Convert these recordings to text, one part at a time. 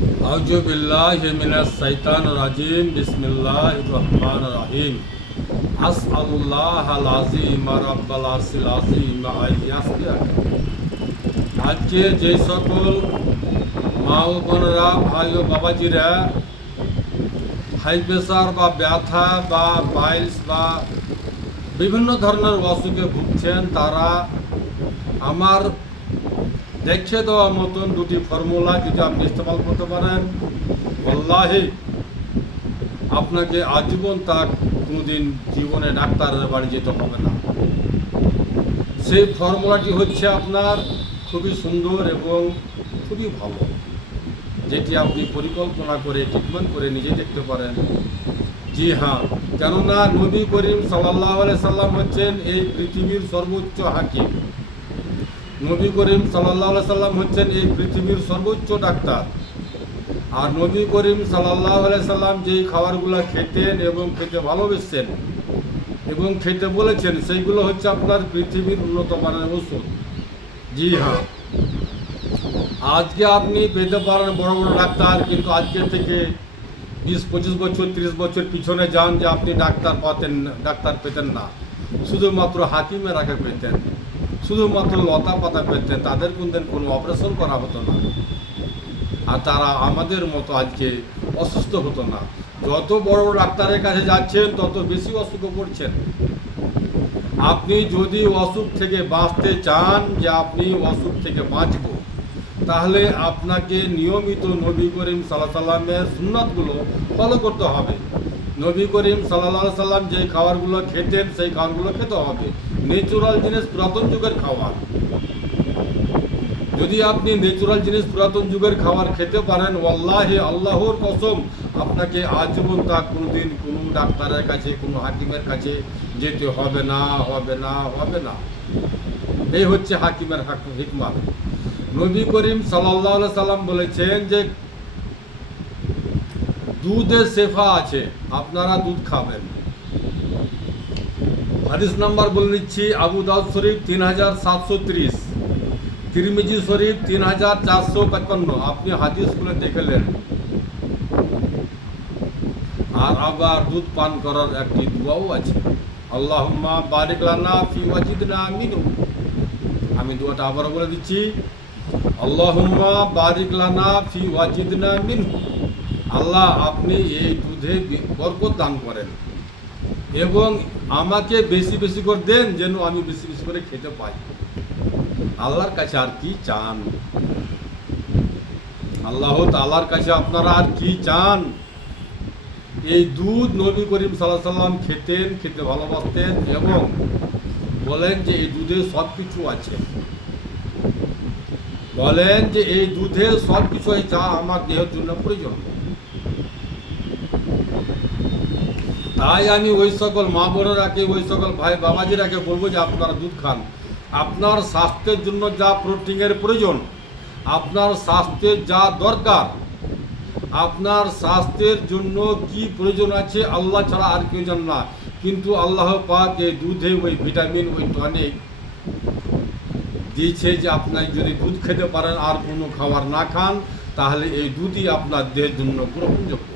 আউযু বিল্লাহি মিনাশ শাইতানির রাজিম বিসমিল্লাহির রহমানির রহিম আসআলুল্লাহাল আযীম রাব্বাল আরশিল আযীম আইয়াসিয়াক। আজকে যে সকল মা ও বোনেরা, ভাই ও বাবাজিরা হাই প্রেসার বা ব্যথা বা পাইলস বা বিভিন্ন ধরনের অসুখে ভুগছেন, তারা আমার দেখিয়ে দেওয়া মতন দুটি ফর্মুলা যদি আপনি ইস্তেমাল করতে পারেন, আল্লাহি আপনাকে আজীবন তাক কোনোদিন জীবনে ডাক্তারের বাড়ি যেতে হবে না। সেই ফর্মুলাটি হচ্ছে আপনার খুবই সুন্দর এবং খুবই ভালো, যেটি আপনি পরিকল্পনা করে ট্রিটমেন্ট করে নিজে দেখতে পারেন। জি হ্যাঁ, কেননা নবী করিম সাল্লাল্লাহু আলাইহি সাল্লাম হচ্ছেন এই পৃথিবীর সর্বোচ্চ হাকিম। নবী করিম সাল্লাল্লাহু আলাইহি সাল্লাম হচ্ছেন এই পৃথিবীর সর্বোচ্চ ডাক্তার। আর নবী করিম সাল্লাল্লাহু আলাইহি সাল্লাম যেই খাবারগুলো খেতেন এবং খেতে ভালোবেসেন এবং খেতে বলেছেন, সেইগুলো হচ্ছে আপনার পৃথিবীর উন্নত মানের ওষুধ। জি হ্যাঁ, আজকে আপনি পেতে পারেন বড় বড় ডাক্তার, কিন্তু আজকের থেকে 20-25 বছর 30 বছর পিছনে যান, যে আপনি ডাক্তার পেতেন না। শুধুমাত্র হাকিমের আগে পেতেন, শুধুমাত্র লতা পাতা পেতেন, তাদের কোনো অপারেশন করা হতো না। আর তারা আমাদের মতো আজকে অসুস্থ হতো না। যত বড় বড় ডাক্তারের কাছে যাচ্ছেন, তত বেশি অসুখে পড়ছেন। আপনি যদি অসুখ থেকে বাঁচতে চান, যে আপনি অসুখ থেকে বাঁচব, তাহলে আপনাকে নিয়মিত নবী করিম সাল্লাল্লাহু আলাইহি সাল্লামের সুন্নাতগুলো ফলো করতে হবে। নবী করিম সাল্লাল্লাহু আলাইহি সাল্লাম যে খাবারগুলো খেতেন, সেই খাবারগুলো খেতে হবে। ন্যাচুরাল জিনিস, পুরাতন যুগের খাবার। যদি আপনি ন্যাচুরাল জিনিস, পুরাতন যুগের খাবার খেতে পারেন, ওয়াল্লাহি আল্লাহর কসম, আপনাকে আজীবন তা কোনোদিন কোনো ডাক্তারের কাছে, কোনো হাকিমের কাছে যেতে হবে না, হবে না, হবে না। এই হচ্ছে হাকিমের হিকমত। নবী করিম সাল্লাল্লাহু আলাইহি সাল্লাম বলেছেন যে দুধে শেফা আছে, আপনারা দুধ খাবেন। হাদিস নাম্বার বলে নিচ্ছি, আবু দাউদ শরীফ 3730, তিরমিজি শরীফ 3455। আপনি হাদিসগুলো দেখলেন। আর আবার দুধ পান করার একটি দোয়াও আছে, আল্লাহুম্মা বারিক লানা ফি ওয়াজিদনা মিনহু। আমি দোয়াটা আবার বলে দিচ্ছি, আল্লাহুম্মা বারিক লানা ফি ওয়াজিদনা মিনহু। আল্লাহ, আপনি এই দুধে বরকত দান করেন এবং আমাকে বেশি বেশি করে দেন, যেন আমি বেশি বেশি করে খেতে পাই। আল্লাহর কাছে আর কি চান? আল্লাহ তাআলার কাছে আপনারা আর কি চান? এই দুধ নবী করিম সাল্লাল্লাহু আলাইহি সাল্লাম খেতেন, খেতে ভালোবাসতেন এবং বলেন যে এই দুধে সব কিছু আছে। বলেন যে এই দুধে সব কিছু আছে যা আমার দেহের জন্য প্রয়োজন। তাই আমি ওই সকল মা বোনেরাকে, ওই সকল ভাই বাবাজিরাকে বলবো যে আপনারা দুধ খান। আপনার স্বাস্থ্যের জন্য যা প্রোটিনের প্রয়োজন, আপনার স্বাস্থ্যের যা দরকার, আপনার স্বাস্থ্যের জন্য কি প্রয়োজন আছে আল্লাহ ছাড়া আর কেউ জানে না। কিন্তু আল্লাহ পাক এই দুধে ওই ভিটামিন, ওই টনিক দিয়েছে, যে আপনার যদি দুধ খেতে পারেন আর কোনো খাবার না খান, তাহলে এই দুধই আপনার দেহের জন্য গ্রহণযোগ্য।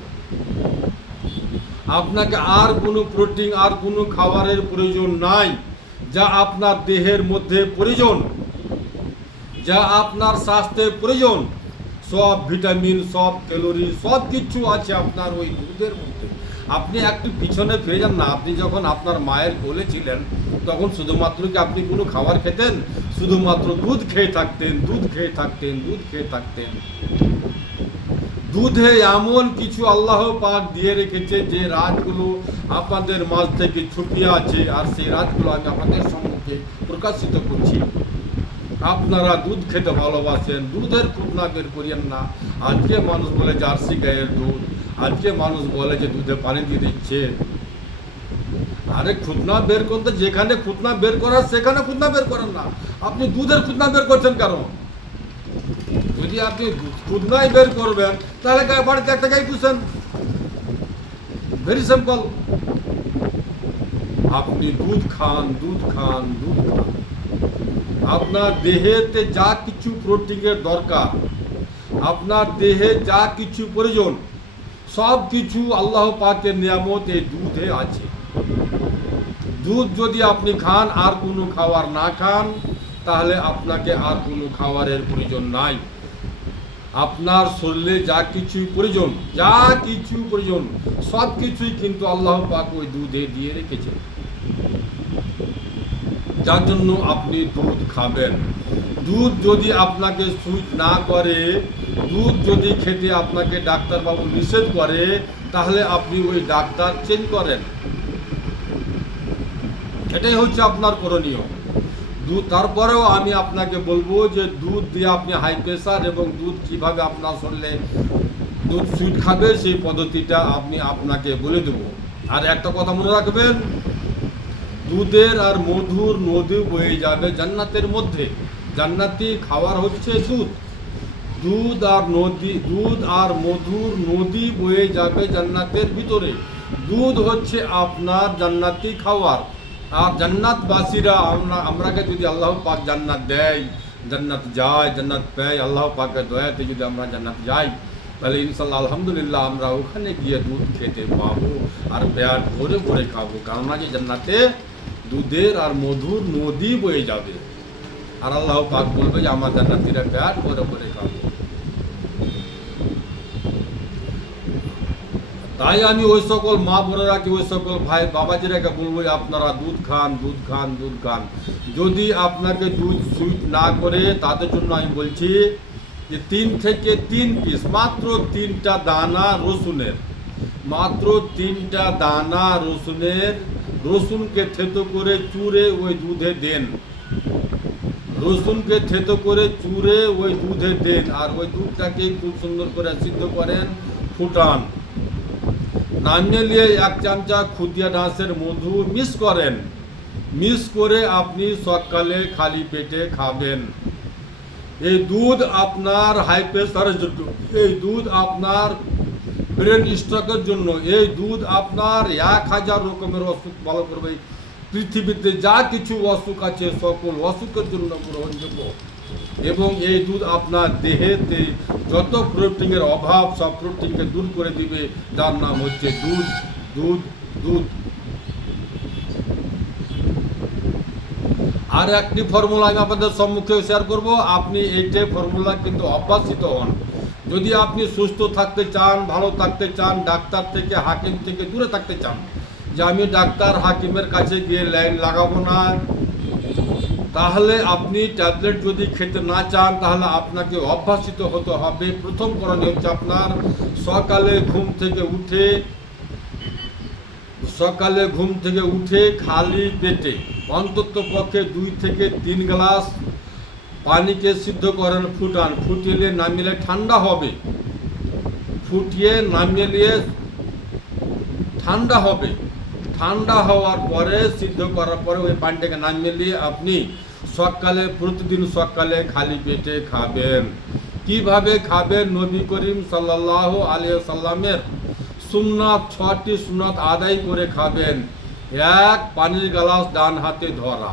আপনাকে আর কোনো প্রোটিন, আর কোনো খাবারের প্রয়োজন নাই। যা আপনার দেহের মধ্যে প্রয়োজন, যা আপনার স্বাস্থ্যের প্রয়োজন, সব ভিটামিন, সব ক্যালোরি, সব কিছু আছে আপনার ওই দুধের মধ্যে। আপনি একটু পিছনে ফিরে যান না। আপনি যখন আপনার মায়ের কোলে ছিলেন, তখন শুধুমাত্র কি আপনি কোনো খাবার খেতেন? শুধুমাত্র দুধ খেয়ে থাকতেন, দুধ খেয়ে থাকতেন, দুধ খেয়ে থাকতেন। দুধে এমন কিছু আল্লাহ পাক দিয়ে রেখেছে, যে রাজগুলো আপনাদের মাঝ থেকে ছুটিয়ে আছে, আর সেই রাজগুলো আমি আপনাদের সম্মুখে প্রকাশিত করছি। আপনারা দুধ খেতে ভালোবাসেন, দুধের খুঁতনা বের করিয়েন না। আজকে মানুষ বলে জার্সি গায়ের দুধ, আজকে মানুষ বলে যে দুধে পানি দিয়ে দিচ্ছে। আরে খুঁতনা বের করতে, যেখানে খুঁতনা বের করার সেখানে খুঁতনা বের করেন না। আপনি দুধের খুঁতনা বের করছেন কেন? যদি আপনি খুঁতনাই বের করবেন, তাহলে বাড়িতে একটা গাই পুষেন। Very simple. আপনি দুধ খান, দুধ খান, দুধ খান। আপনার দেহেতে যা কিছু প্রোটিনের দরকার, আপনার দেহে যা কিছু প্রয়োজন সব কিছু আল্লাহ পাকের নিয়ামত এই দুধে আছে। দুধ যদি আপনি খান আর কোনো খাবার না খান তাহলে আপনাকে আর কোনো খাবারের প্রয়োজন নাই। আপনার শরীরে যা কিছু প্রয়োজন সব কিছুই কিন্তু আল্লাহ পাক ওই দুধে দিয়ে রেখেছেন, যার জন্য আপনি দুধ খাবেন। দুধ যদি আপনাকে সুইট না করে, দুধ যদি খেতে আপনাকে ডাক্তারবাবু নিষেধ করে, তাহলে আপনি ওই ডাক্তার চেঞ্জ করেন। এটাই হচ্ছে আপনার করণীয়। দুধ তারপরেও আমি আপনাকে বলবো যে দুধ দিয়ে আপনি হাই প্রেশার এবং দুধ কিভাবে আপনার শরীরে দুধ সুইট খাবে সেই পদ্ধতিটা আমি আপনাকে বলে দেব। আর একটা কথা মনে রাখবেন, দুধের আর মধুর নদী বয়ে যাবে জান্নাতের মধ্যে। জান্নাতি খাবার হচ্ছে দুধ। দুধ আর মধুর নদী বয়ে যাবে জান্নাতের ভিতরে। দুধ হচ্ছে আপনার জান্নাতি খাবার। আর জান্নাতবাসীরা আমরাকে যদি আল্লাহ পাক জান্নাত দেয়, জান্নাত যায়, জান্নাত পাই, আল্লাহ পাকের দয়াতে যদি আমরা জান্নাত যাই, তাহলে ইনশাল্লাহ আলহামদুলিল্লাহ আমরা ওখানে গিয়ে দুধ খেতে পাবো আর পেট ভরে ভরে খাবো। কেননা যে জান্নাতে দুধের আর মধুর নদী বয়ে যাবে আর আল্লাহ পাক বলবে যে আমার জান্নাতীরা পেট ভরে ভরে খাবো। তাই আমি ওই সকল মা বোনেরাকে, ওই সকল ভাই বাবাজিরাকে বলবো আপনারা দুধ খান। যদি আপনাকে দুধ সুইট না করে তাদের জন্য আমি বলছি যে 3 থেকে 3 পিস মাত্র 3টা দানা রসুনকে থেতো করে চুরে ওই দুধে দেন। আর ওই দুধটাকে খুব সুন্দর করে সিদ্ধ করেন, ফুটান। নামিয়ে নিয়ে 1 চামচা খুদিয়া ডাঁশের মধু মিক্স করে আপনি সকালে খালি পেটে খাবেন। এই দুধ আপনার হাই প্রেসারের জন্য, এই দুধ আপনার ব্রেন স্ট্রোকের জন্য, এই দুধ আপনার 1000 রকমের অসুখ ভালো করবে। পৃথিবীতে যা কিছু অসুখ আছে সকল অসুখের জন্য গ্রহণযোগ্য। এবং এই দুধ আপনার দেহেতে যত প্রোটিনের অভাব সব প্রোটিনকে দূর করে দিবে, যার নাম হচ্ছে দুধ। আর একটি ফর্মুলা আমি আপনাদের সম্মুখে শেয়ার করব। আপনি এইটাই ফর্মুলা কিন্তু অভ্যাসিত হন। যদি আপনি সুস্থ থাকতে চান, ভালো থাকতে চান, ডাক্তার থেকে হাকিম থেকে দূরে থাকতে চান, যে আমি ডাক্তার হাকিমের কাছে গিয়ে লাইন লাগাবো না, তাহলে আপনি ট্যাবলেট যদি খেতে না চান তাহলে আপনাকে অভ্যাসিত হতে হবে। প্রথম করণীয় হচ্ছে আপনার সকালে ঘুম থেকে উঠে খালি পেটে অন্তত পক্ষে 2 থেকে 3 গ্লাস পানিকে সিদ্ধ করেন, ফুটান। ফুটিয়ে নামিয়ে ঠান্ডা হবে, ঠান্ডা হওয়ার পরে সিদ্ধ করার পরে ওই পানিটাকে নামিয়ে নিয়ে আপনি প্রতিদিন সকালে খালি পেটে খাবেন। কিভাবে খাবেন? নবী করিম সাল্লাল্লাহু আলাইহি সাল্লামের সুন্নাত 6টি সুন্নাত আদায় করে খাবেন। 1 পানির গ্লাস ডান হাতে ধরা,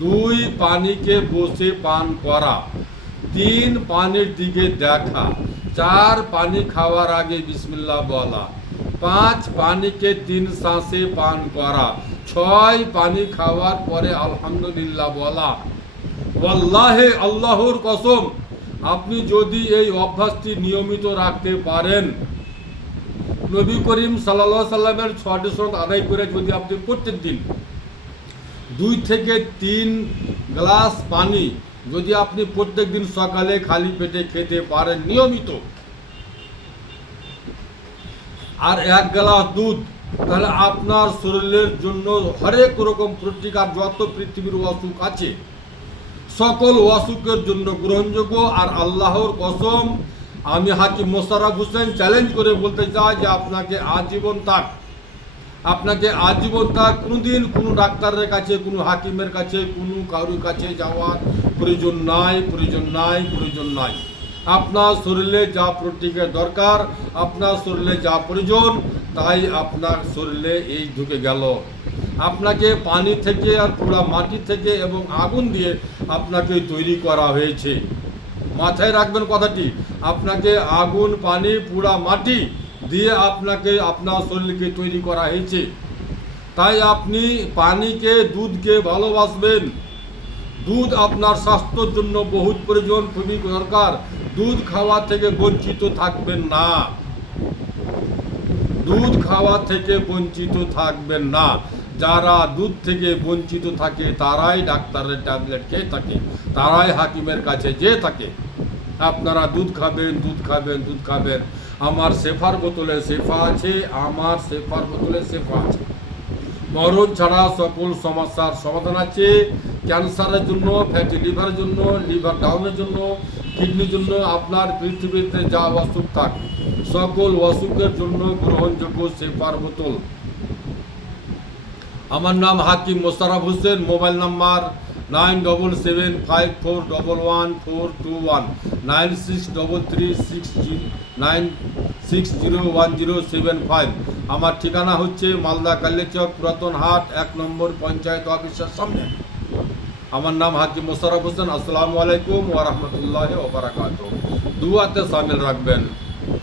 2 পানিকে বসে পান করা, 3 পানির দিকে দেখা, 4 পানি খাওয়ার আগে বিসমিল্লাহ বলা, 5 পানিকে 3 শ্বাসে পান করা, 6 পানি খাওয়ার পরে আলহামদুলিল্লাহ বলা। ওয়াল্লাহি আল্লাহর কসম, আপনি যদি এই অভ্যাসটি নিয়মিত রাখতে পারেন, নবী করিম সাল্লাল্লাহু আলাইহি সাল্লামের 6টি সুন্নাত আদায় করে যদি আপনি প্রত্যেক দিন 2 থেকে 3 গ্লাস পানি যদি আপনি প্রত্যেক দিন সকালে খালি পেটে খেতে পারেন নিয়মিত, আর 1 গ্লাস দুধ, তাহলে আপনার শরীরের জন্য হরেক রকম প্রতিকার যত পৃথিবীর অসুখ আছে সকল অসুখের জন্য গ্রহণযোগ্য। আর আল্লাহর কসম, আমি হাকিম মোশাররফ হোসেন চ্যালেঞ্জ করে বলতে চাই যে আপনাকে আজীবন তাক কোনোদিন কোনো ডাক্তারের কাছে, কোনো হাকিমের কাছে, কোনো কারোর কাছে যাওয়ার প্রয়োজন নাই। আপনার শরীরে যা প্রোটিনের দরকার, আপনার শরীরে যা প্রয়োজন, তাই আপনার শরীরে এই ঢুকে গেল। আপনাকে পানি থেকে আর পুরা মাটি থেকে এবং আগুন দিয়ে আপনাকে তৈরি করা হয়েছে। মাথায় রাখবেন কথাটি। আপনাকে আগুন, পানি, পুরা মাটি দিয়ে আপনাকে আপনার শরীরকে তৈরি করা হয়েছে। তাই আপনি পানিকে, দুধকে ভালোবাসবেন। দুধ আপনার স্বাস্থ্যের জন্য বহুত প্রয়োজন, খুবই দরকার। দুধ খাওয়া থেকে বঞ্চিত থাকবেন না, দুধ খাওয়া থেকে বঞ্চিত থাকবেন না। যারা দুধ থেকে বঞ্চিত থাকে তারাই ডাক্তারের ট্যাবলেট খেয়ে থাকে, তারাই হাকিমের কাছে যেয়ে থাকে। আপনারা দুধ খাবেন, দুধ খাবেন, দুধ খাবেন। আমার শেফার বোতলে শেফা আছে, আমার শেফার বোতলে শেফা আছে। মরণ ছাড়া সকল সমস্যার সমাধান আছে। ক্যান্সারের জন্য, ফ্যাটি লিভারের জন্য, লিভার ডাউনের জন্য, কিডনির জন্য, আপনার পৃথিবীতে যা অসুখ থাক সকল অসুখের জন্য গ্রহণযোগ্য শেফার বোতল। আমার নাম হাকিম মোশাররফ হোসেন। Mobile number 9754111421, 963369601075। আমার ঠিকানা হচ্ছে মালদা কালিয়াচক পুরাতন হাট, 1 নম্বর পঞ্চায়েত অফিসের সামনে। আমার নাম হাকিম মোশাররফ হোসেন। আসসালামু আলাইকুম ওয়া রাহমাতুল্লাহি ওয়া বারাকাতুহু। দুআতে শামিল রাখবেন।